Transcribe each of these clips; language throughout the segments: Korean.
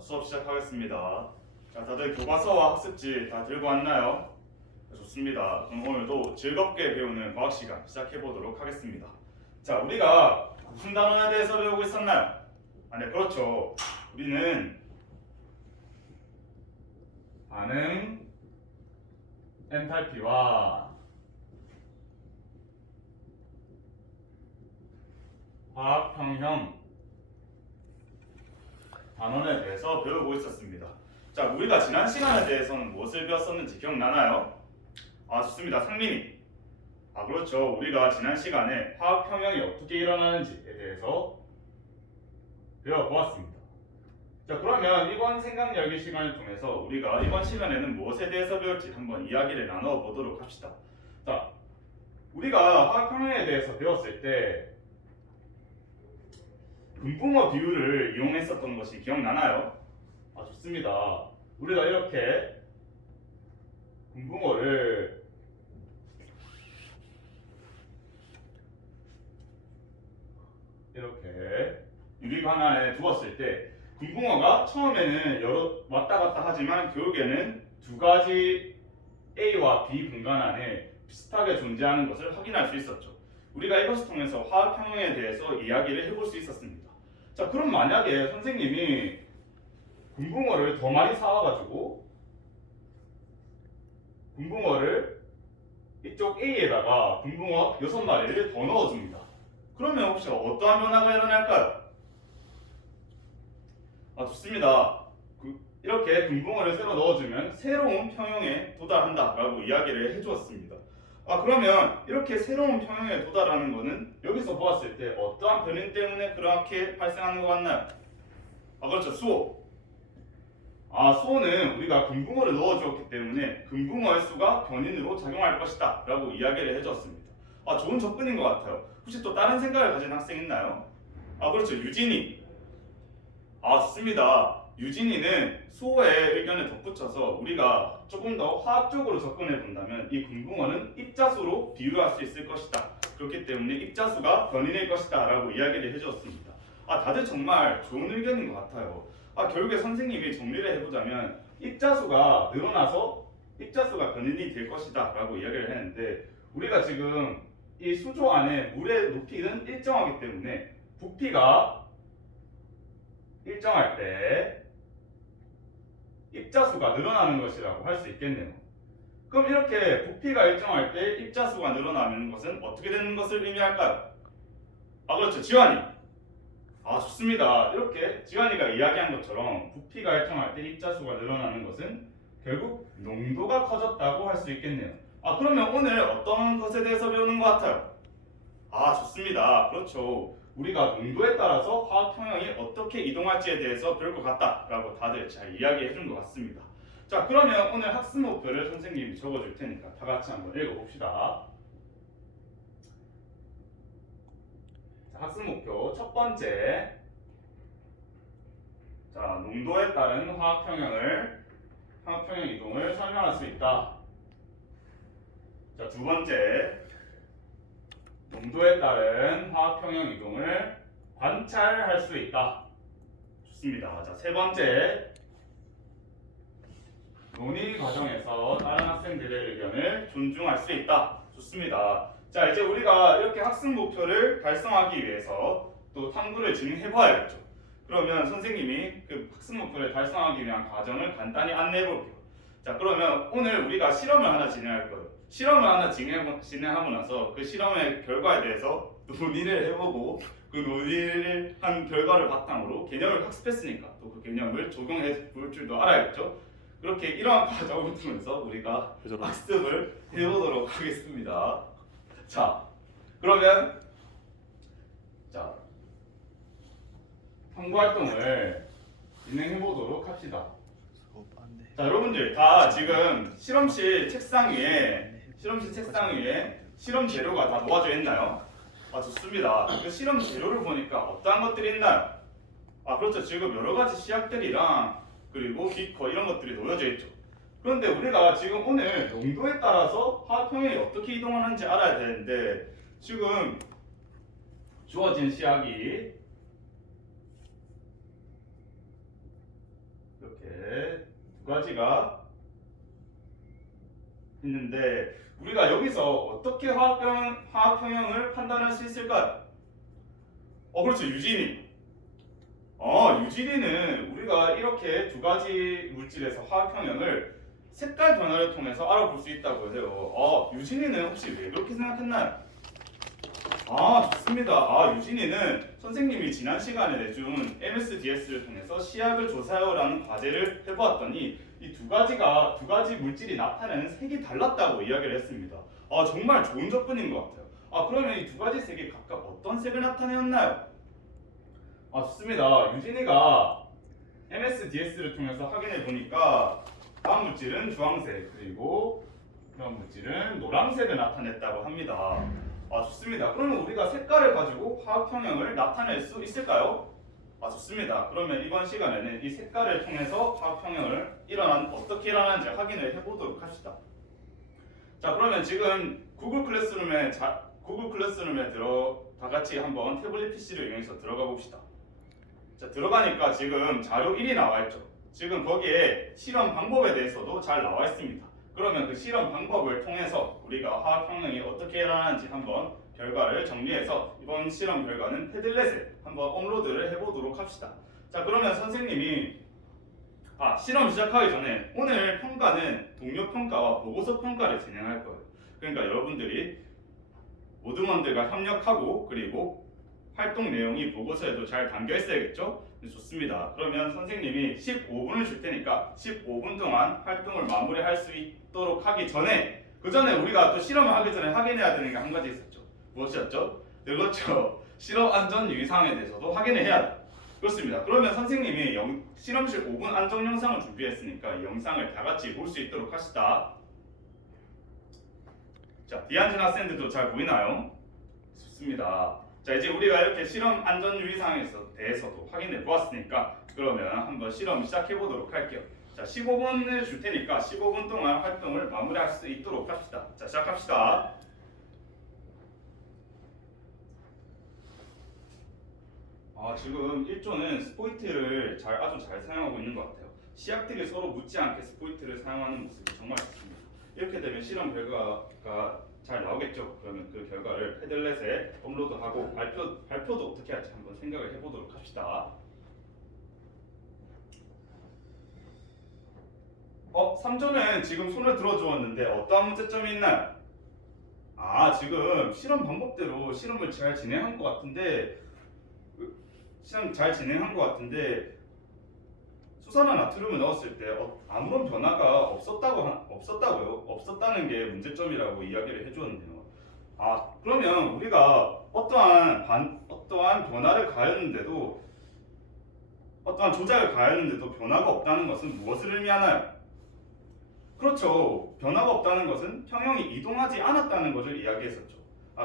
수업 시작하겠습니다. 자, 다들 교과서와 학습지 다 들고 왔나요? 좋습니다. 그럼 오늘도 즐겁게 배우는 과학 시간 시작해 보도록 하겠습니다. 자, 우리가 부품 단원에 대해서 배우고 있었나요? 네, 그렇죠. 우리는 반응 엔탈피와 화학 평형 단원에 대해서 배우고 있었습니다. 자, 우리가 지난 시간에 대해서는 무엇을 배웠었는지 기억나나요? 좋습니다. 상민이. 그렇죠. 우리가 지난 시간에 화학 평형이 어떻게 일어나는지에 대해서 배워보았습니다. 자, 그러면 이번 생각 열기 시간을 통해서 우리가 이번 시간에는 무엇에 대해서 배울지 한번 이야기를 나눠 보도록 합시다. 자, 우리가 화학 평형에 대해서 배웠을 때 금붕어 비율을 이용했었던 것이 기억나나요? 좋습니다. 우리가 이렇게 금붕어를 이렇게 유리관 안에 두었을 때 금붕어가 처음에는 여러 왔다 갔다 하지만 결국에는 두 가지 A와 B 공간 안에 비슷하게 존재하는 것을 확인할 수 있었죠. 우리가 이것을 통해서 화학 평형에 대해서 이야기를 해볼 수 있었습니다. 자, 그럼 만약에 선생님이 금붕어를 더 많이 사와가지고 금붕어를 이쪽 A에다가 금붕어 6마리를 더 넣어줍니다. 그러면 혹시 어떠한 변화가 일어날까요? 좋습니다. 이렇게 금붕어를 새로 넣어주면 새로운 평형에 도달한다 라고 이야기를 해주었습니다. 그러면 이렇게 새로운 평형에 도달하는 것은 여기서 보았을 때 어떠한 변인 때문에 그렇게 발생하는 것 같나요? 그렇죠. 수호. 수호는 우리가 금붕어를 넣어주었기 때문에 금붕어의 수가 변인으로 작용할 것이다 라고 이야기를 해주었습니다. 좋은 접근인 것 같아요. 혹시 또 다른 생각을 가진 학생 있나요? 그렇죠. 유진이. 좋습니다. 유진이는 수호의 의견에 덧붙여서 우리가 조금 더 화학적으로 접근해 본다면 이 금붕어는 입자수로 비유할 수 있을 것이다. 그렇기 때문에 입자수가 변인일 것이다 라고 이야기를 해주었습니다. 다들 정말 좋은 의견인 것 같아요. 결국에 선생님이 정리를 해보자면 입자수가 늘어나서 입자수가 변인이 될 것이다 라고 이야기를 했는데 우리가 지금 이 수조 안에 물의 높이는 일정하기 때문에 부피가 일정할 때 입자수가 늘어나는 것이라고 할 수 있겠네요. 그럼 이렇게 부피가 일정할 때 입자수가 늘어나는 것은 어떻게 되는 것을 의미할까요? 그렇죠. 지환이. 좋습니다. 이렇게 지환이가 이야기한 것처럼 부피가 일정할 때 입자수가 늘어나는 것은 결국 농도가 커졌다고 할 수 있겠네요. 그러면 오늘 어떤 것에 대해서 배우는 것 같아요? 좋습니다. 그렇죠. 우리가 농도에 따라서 화학 평형이 어떻게 이동할지에 대해서 배울 것 같다라고 다들 잘 이야기해 준 것 같습니다. 자, 그러면 오늘 학습 목표를 선생님이 적어줄 테니까 다 같이 한번 읽어봅시다. 자, 학습 목표 첫 번째. 자, 농도에 따른 화학 평형 이동을 설명할 수 있다. 자, 두 번째. 농도에 따른 화학 평형 이동을 관찰할 수 있다. 좋습니다. 자, 세 번째. 논의 과정에서 다른 학생들의 의견을 존중할 수 있다. 좋습니다. 자, 이제 우리가 이렇게 학습 목표를 달성하기 위해서 또 탐구를 진행해 봐야겠죠. 그러면 선생님이 그 학습 목표를 달성하기 위한 과정을 간단히 안내해 볼게요. 자, 그러면 오늘 우리가 실험을 하나 진행할 거예요. 실험을 하나 진행하고 나서 그 실험의 결과에 대해서 논의를 해보고 그 논의를 한 결과를 바탕으로 개념을 학습했으니까 또 그 개념을 적용해 볼 줄도 알아야겠죠. 그렇게 이러한 과정을 통해서 우리가 학습을 해보도록 하겠습니다. 자, 그러면 탐구 활동을 진행해 보도록 합시다. 자, 여러분들 다 지금 실험실 책상 위에 실험 재료가 다 놓아져 있나요? 좋습니다. 그 실험 재료를 보니까 어떠한 것들이 있나요? 그렇죠. 지금 여러 가지 시약들이랑 그리고 비커 이런 것들이 놓여져 있죠. 그런데 우리가 지금 오늘 농도에 따라서 화학 평형이 어떻게 이동하는지 알아야 되는데 지금 주어진 시약이 두 가지가 있는데 우리가 여기서 어떻게 화학평형을 판단할 수 있을까요? 그렇죠. 유진이. 유진이는 우리가 이렇게 두 가지 물질에서 화학평형을 색깔 변화를 통해서 알아볼 수 있다고 해요. 유진이는 혹시 왜 그렇게 생각했나요? 좋습니다. 유진이는 선생님이 지난 시간에 내준 MSDS를 통해서 시약을 조사하라는 과제를 해보았더니 이 두 가지 물질이 나타내는 색이 달랐다고 이야기를 했습니다. 정말 좋은 접근인 것 같아요. 그러면 이 두 가지 색이 각각 어떤 색을 나타내었나요? 좋습니다. 유진이가 MSDS를 통해서 확인해 보니까 다음 물질은 주황색 그리고 다음 물질은 노란색을 나타냈다고 합니다. 좋습니다. 그러면 우리가 색깔을 가지고 화학평형을 나타낼 수 있을까요? 좋습니다. 그러면 이번 시간에는 이 색깔을 통해서 화학평형을 어떻게 일어나는지 확인을 해보도록 합시다. 자, 그러면 지금 구글 클래스룸에 다 같이 한번 태블릿 PC를 이용해서 들어가 봅시다. 자, 들어가니까 지금 자료 1이 나와 있죠. 지금 거기에 실험 방법에 대해서도 잘 나와 있습니다. 그러면 그 실험 방법을 통해서 우리가 화학평형이 어떻게 일어나는지 한번 결과를 정리해서 이번 실험 결과는 패들렛에 한번 업로드를 해보도록 합시다. 자, 그러면 선생님이 실험 시작하기 전에 오늘 평가는 동료 평가와 보고서 평가를 진행할 거예요. 그러니까 여러분들이 모두먼들과 협력하고 그리고 활동 내용이 보고서에도 잘 담겨 있어야겠죠? 네, 좋습니다. 그러면 선생님이 15분을 줄 테니까 15분 동안 활동을 마무리할 수 있도록 하기 전에 그 전에 우리가 또 실험을 하기 전에 확인해야 되는 게 한 가지 있었죠. 무엇이었죠? 그렇죠. 실험 안전 유의사항에 대해서도 확인을 해야 돼. 그렇습니다. 그러면 선생님이 실험실 5분 안전 영상을 준비했으니까 이 영상을 다 같이 볼 수 있도록 합시다. 자, 뒤앉은 학생들도 잘 보이나요? 좋습니다. 자, 이제 우리가 이렇게 실험 안전 유의사항에 대해서도 확인해 보았으니까 그러면 한번 실험 시작해 보도록 할게요. 자, 15분을 줄 테니까 15분 동안 활동을 마무리할 수 있도록 합시다. 자, 시작합시다. 지금 1조는 스포이트를 아주 잘 사용하고 있는 것 같아요. 시약들이 서로 묻지 않게 스포이트를 사용하는 모습이 정말 좋습니다. 이렇게 되면 실험 결과가 잘 나오겠죠. 그러면 그 결과를 패들렛에 업로드하고 발표도 어떻게 할지 한번 생각을 해보도록 합시다. 3조는 지금 손을 들어주었는데 어떠한 문제점이 있나요? 지금 실험 방법대로 실험을 잘 진행한 것 같은데 수산화 나트륨을 넣었을 때 아무런 변화가 없었다는 게 문제점이라고 이야기를 해주었네요. 그러면 우리가 어떠한 변화를 가했는데도 어떠한 조작을 가했는데도 변화가 없다는 것은 무엇을 의미하나요? 그렇죠. 변화가 없다는 것은 평형이 이동하지 않았다는 것을 이야기했었죠.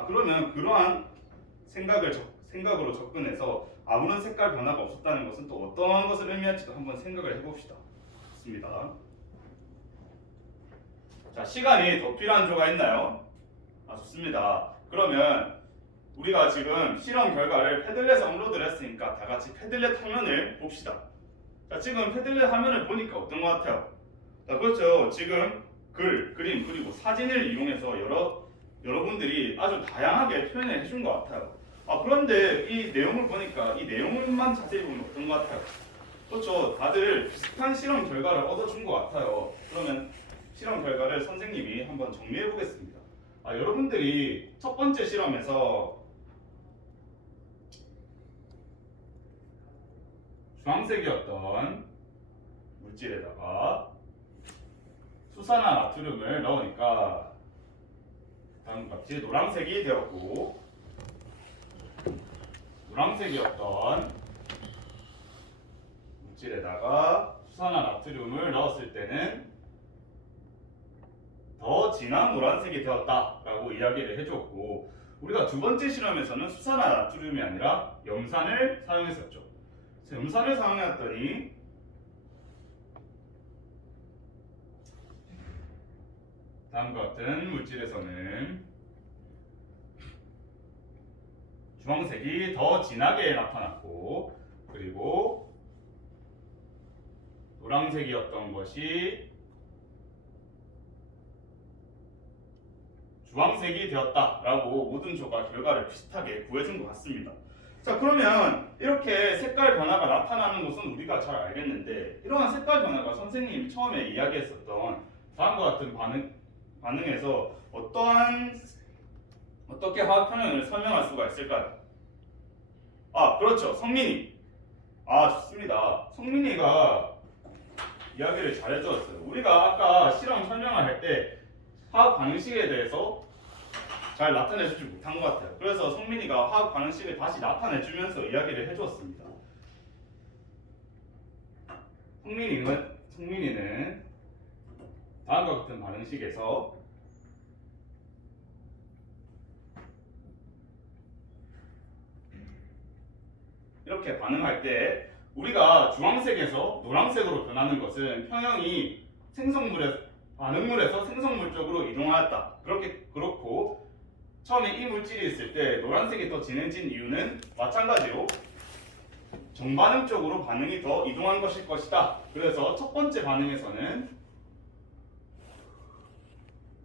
그러면 그러한 생각으로 접근해서 아무런 색깔 변화가 없었다는 것은 또 어떤 것을 의미할지도 한번 생각을 해봅시다. 좋습니다. 자, 시간이 더 필요한 조가 있나요? 좋습니다. 그러면 우리가 지금 실험 결과를 패들렛에 업로드를 했으니까 다 같이 패들렛 화면을 봅시다. 자, 지금 패들렛 화면을 보니까 어떤 것 같아요? 그렇죠. 지금 그림 그리고 사진을 이용해서 여러분들이 아주 다양하게 표현을 해준 것 같아요. 그런데 이 내용을 보니까 이 내용만 자세히 보면 어떤 것 같아요? 그렇죠. 다들 비슷한 실험 결과를 얻어준 것 같아요. 그러면 실험 결과를 선생님이 한번 정리해 보겠습니다. 여러분들이 첫 번째 실험에서 주황색이었던 물질에다가 수산화 나트륨을 넣으니까 다음과 같이 노란색이 되었고, 노란색이었던 물질에다가 수산화 나트륨을 넣었을 때는 더 진한 노란색이 되었다라고 이야기를 해줬고, 우리가 두 번째 실험에서는 수산화 나트륨이 아니라 염산을 사용했었죠. 그래서 염산을 사용했더니 다음과 같은 물질에서는 주황색이 더 진하게 나타났고, 그리고 노란색이었던 것이 주황색이 되었다라고 모든 조가 결과를 비슷하게 구해준 것 같습니다. 자, 그러면 이렇게 색깔 변화가 나타나는 것은 우리가 잘 알겠는데, 이러한 색깔 변화가 선생님이 처음에 이야기했었던 다음과 같은 반응에서 어떻게 화학 평형을 설명할 수가 있을까요? 아, 그렇죠. 성민이. 아, 좋습니다. 성민이가 이야기를 잘 해주었어요. 우리가 아까 실험 설명을 할 때 화학 반응식에 대해서 잘 나타내주지 못한 것 같아요. 그래서 성민이가 화학 반응식을 다시 나타내주면서 이야기를 해주었습니다. 성민이는 다음과 같은 반응식에서 이렇게 반응할 때 우리가 주황색에서 노란색으로 변하는 것은 평형이 반응물에서 생성물 쪽으로 이동하였다. 그렇고 처음에 이 물질이 있을 때 노란색이 더 진해진 이유는 마찬가지로 정반응 쪽으로 반응이 더 이동한 것일 것이다. 그래서 첫 번째 반응에서는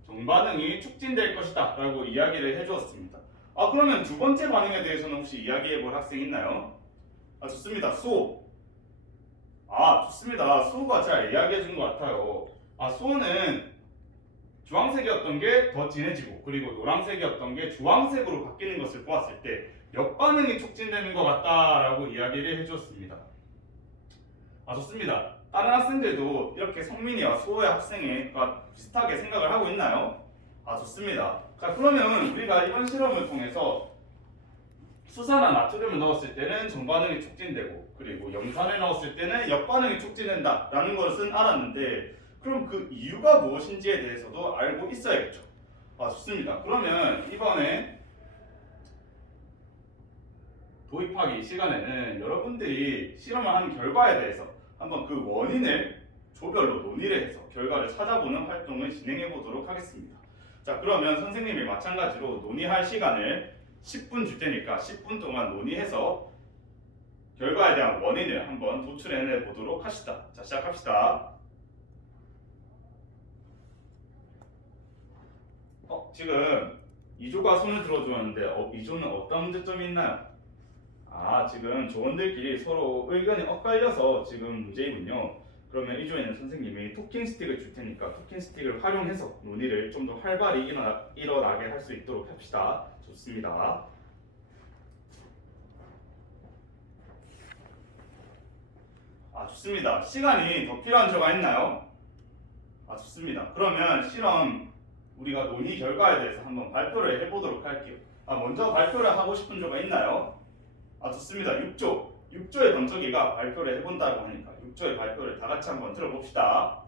정반응이 촉진될 것이다 라고 이야기를 해주었습니다. 아, 그러면 두 번째 반응에 대해서는 혹시 이야기해볼 학생 있나요? 아, 좋습니다. 수호. 아, 좋습니다. 수호가 잘 이야기해준 것 같아요. 아, 수호는 주황색이었던 게 더 진해지고, 그리고 노란색이었던 게 주황색으로 바뀌는 것을 보았을 때 역반응이 촉진되는 것 같다라고 이야기를 해주었습니다. 아, 좋습니다. 다른 학생들도 이렇게 성민이와 수호의 학생과 비슷하게 생각을 하고 있나요? 아, 좋습니다. 자, 그러면 우리가 이번 실험을 통해서 수산화 나트륨을 넣었을 때는 정반응이 촉진되고, 그리고 염산을 넣었을 때는 역반응이 촉진된다 라는 것은 알았는데, 그럼 그 이유가 무엇인지에 대해서도 알고 있어야겠죠. 아, 좋습니다. 그러면 이번에 도입하기 시간에는 여러분들이 실험을 한 결과에 대해서 한번 그 원인을 조별로 논의를 해서 결과를 찾아보는 활동을 진행해 보도록 하겠습니다. 자, 그러면 선생님이 마찬가지로 논의할 시간을 10분 줄 테니까 10분 동안 논의해서 결과에 대한 원인을 한번 도출해내 보도록 합시다. 자, 시작합시다. 지금 2조가 손을 들어주었는데 2조는 어떤 문제점이 있나요? 아, 지금 조원들끼리 서로 의견이 엇갈려서 지금 문제이군요. 그러면 2조에는 선생님이 토킹 스틱을 줄 테니까 토킹 스틱을 활용해서 논의를 좀 더 활발히 일어나게 할 수 있도록 합시다. 좋습니다. 아, 좋습니다. 시간이 더 필요한 조가 있나요? 아, 좋습니다. 그러면 실험 우리가 논의 결과에 대해서 한번 발표를 해보도록 할게요. 아, 먼저 발표를 하고 싶은 조가 있나요? 아, 좋습니다. 6조의 번쩍이가 발표를 해본다고 하니까 6조의 발표를 다 같이 한번 들어봅시다.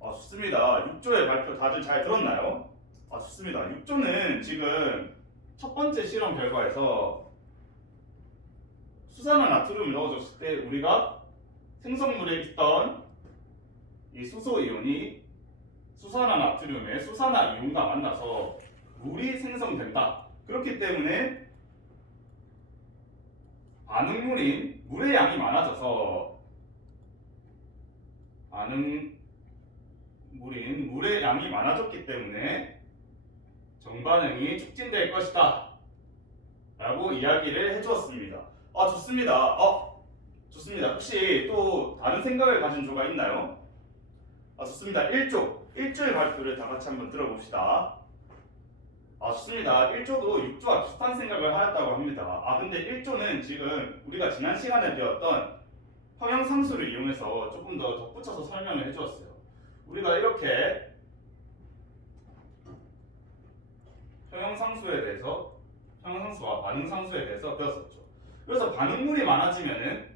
아, 좋습니다. 6조의 발표 다들 잘 들었나요? 아, 좋습니다. 6조는 지금 첫 번째 실험 결과에서 수산화 나트륨을 넣어줬을 때 우리가 생성물에 있던 이 수소 이온이 수산화 나트륨의 수산화 이온과 만나서 물이 생성된다. 그렇기 때문에 반응물인 물의 양이 많아져서 물의 양이 많아졌기 때문에 정반응이 촉진될 것이다 라고 이야기를 해주었습니다. 아, 좋습니다. 좋습니다. 혹시 또 다른 생각을 가진 조가 있나요? 아, 좋습니다. 1조의 발표를 다 같이 한번 들어봅시다. 아, 좋습니다. 1조도 6조와 비슷한 생각을 하였다고 합니다. 아, 근데 1조는 지금 우리가 지난 시간에 배웠던 평형상수를 이용해서 조금 더 덧붙여서 설명을 해주었어요. 우리가 이렇게 평형상수와 반응상수에 대해서 배웠었죠. 그래서 반응물이 많아지면은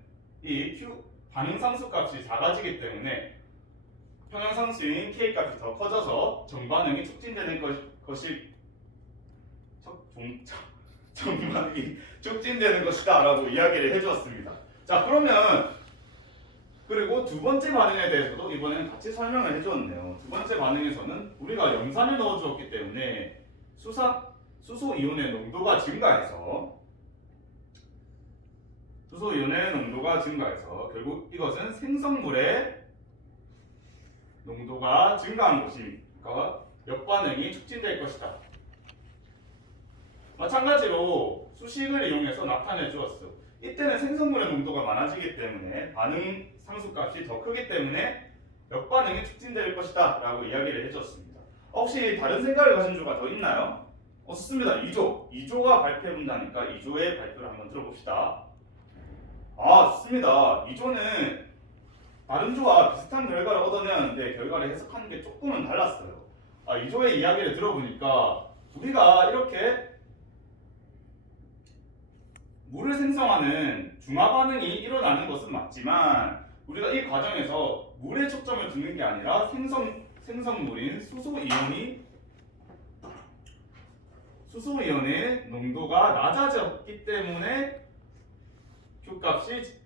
이 반응상수 값이 작아지기 때문에 평형상수인 K 값이 더 커져서 정반응이 촉진되는 정반응이 촉진되는 것이다 라고 이야기를 해주었습니다. 자, 그러면 그리고 두 번째 반응에 대해서도 이번에는 같이 설명을 해주었네요. 두 번째 반응에서는 우리가 염산을 넣어주었기 때문에 수소 이온의 농도가 증가해서 수소이온의 농도가 증가해서 결국 이것은 생성물의 농도가 증가한 것이니까 역반응이 촉진될 것이다. 마찬가지로 수식을 이용해서 나타내 주었어. 이때는 생성물의 농도가 많아지기 때문에 반응 상수값이 더 크기 때문에 역반응이 촉진될 것이다 라고 이야기를 해줬습니다. 혹시 다른 생각을 가진 조가 더 있나요? 좋습니다. 2조가 발표해본다니까 2조의 발표를 한번 들어봅시다. 좋습니다. 2조는 다른 조와 비슷한 결과를 얻어내었는데 결과를 해석하는 게 조금은 달랐어요. 2조의 이야기를 들어보니까 우리가 이렇게 물을 생성하는 중화 반응이 일어나는 것은 맞지만 우리가 이 과정에서 물에 초점을 두는 게 아니라 생성물인 수소이온의 농도가 낮아졌기 때문에 Q값이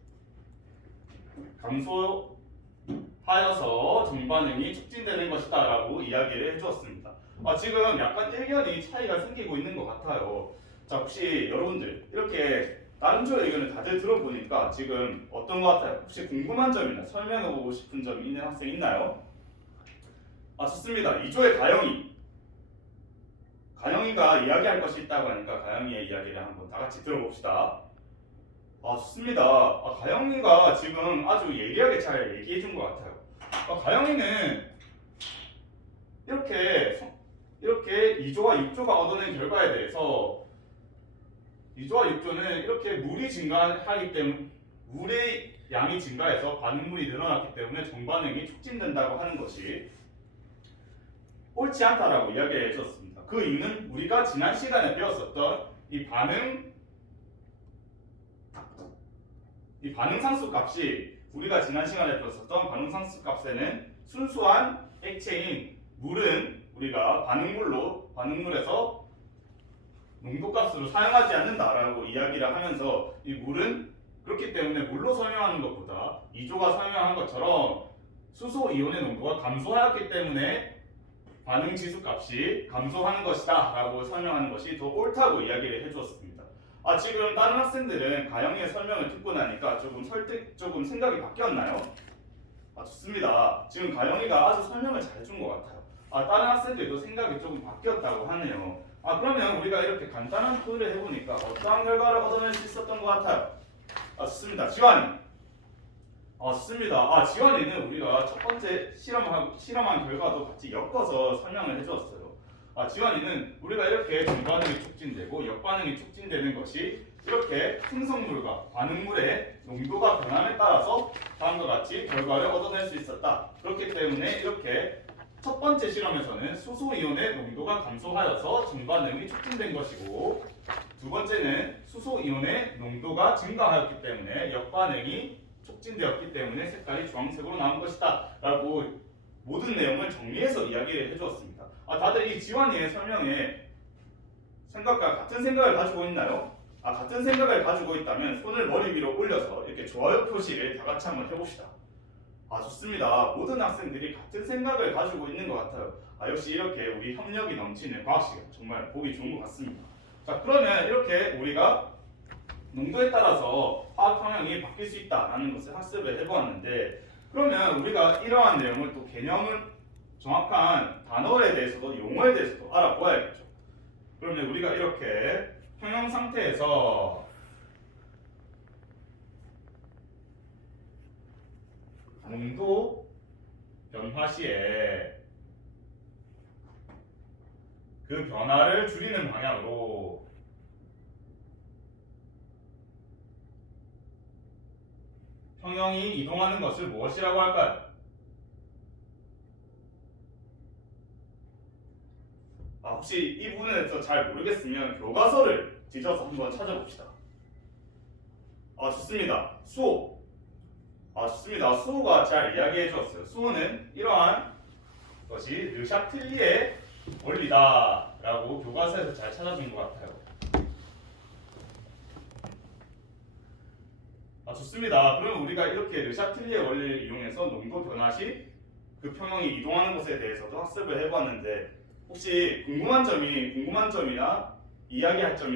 감소하여서 정반응이 촉진되는 것이다 라고 이야기를 해주었습니다. 지금 약간 의견이 차이가 생기고 있는 것 같아요. 자, 혹시 여러분들 이렇게 다른 조의 의견을 다들 들어보니까 지금 어떤 것 같아요? 혹시 궁금한 점이나 설명해보고 싶은 점이 있는 학생 있나요? 좋습니다. 2조의 가영이가 이야기할 것이 있다고 하니까 가영이의 이야기를 한번 다 같이 들어봅시다. 좋습니다. 가영이가 지금 아주 예리하게 잘 얘기해 준 것 같아요. 가영이는 이렇게 2조와 6조가 얻어낸 결과에 대해서 2조와 6조는 이렇게 물이 증가하기 때문에 물의 양이 증가해서 반응물이 늘어났기 때문에 정반응이 촉진된다고 하는 것이 옳지 않다라고 이야기해 주었습니다. 그 이유는 우리가 지난 시간에 배웠었던 이 반응상수 값이 우리가 지난 시간에 배웠었던 반응상수 값에는 순수한 액체인 물은 우리가 반응물에서 농도값으로 사용하지 않는다라고 이야기를 하면서 이 물은 그렇기 때문에 물로 설명하는 것보다 2조가 설명한 것처럼 수소이온의 농도가 감소하였기 때문에 반응 지수값이 감소하는 것이다 라고 설명하는 것이 더 옳다고 이야기를 해주었습니다. 지금 다른 학생들은 가영이의 설명을 듣고 나니까 조금 생각이 바뀌었나요? 좋습니다. 지금 가영이가 아주 설명을 잘해준 것 같아요. 다른 학생들도 생각이 조금 바뀌었다고 하네요. 그러면 우리가 이렇게 간단한 토의를 해보니까 어떠한 결과를 얻어낼 수 있었던 것 같아요? 좋습니다. 지환이. 좋습니다. 지환이는 우리가 첫 번째 실험한 결과도 같이 엮어서 설명을 해주었어요. 지환이는 우리가 이렇게 정반응이 촉진되고 역반응이 촉진되는 것이 이렇게 생성물과 반응물의 농도가 변함에 따라서 다음과 같이 결과를 얻어낼 수 있었다. 그렇기 때문에 이렇게 첫 번째 실험에서는 수소이온의 농도가 감소하여서 정반응이 촉진된 것이고, 두 번째는 수소이온의 농도가 증가하였기 때문에 역반응이 촉진되었기 때문에 색깔이 주황색으로 나온 것이다 라고 모든 내용을 정리해서 이야기를 해주었습니다. 다들 이 지환이의 설명에 같은 생각을 가지고 있나요? 같은 생각을 가지고 있다면 손을 머리 위로 올려서 이렇게 좋아요 표시를 다 같이 한번 해봅시다. 좋습니다. 모든 학생들이 같은 생각을 가지고 있는 것 같아요. 역시 이렇게 우리 협력이 넘치는 과학 시간 정말 보기 좋은 것 같습니다. 자, 그러면 이렇게 우리가 농도에 따라서 화학 평형이 바뀔 수 있다라는 것을 학습을 해보았는데, 그러면 우리가 이러한 내용을 또 개념을 정확한 단어에 대해서도 용어에 대해서도 알아보아야겠죠. 그러면 우리가 이렇게 평형 상태에서 농도 변화 시에 그 변화를 줄이는 방향으로 평형이 이동하는 것을 무엇이라고 할까요? 혹시 이 부분에 대해서 잘 모르겠으면 교과서를 뒤져서 한번 찾아봅시다. 좋습니다. 수호. 좋습니다. 수호가 잘 이야기해 주었어요. 수호는 이러한 것이 르샤틀리의 원리다 라고 교과서에서 잘 찾아준 것 같아요. 좋습니다. 그럼 우리가 이렇게 르샤틀리의 원리를 이용해서 농도 변화 시 그 평형이 이동하는 것에 대해서도 학습을 해봤는데, 혹시 궁금한 점이나 이야기할 점이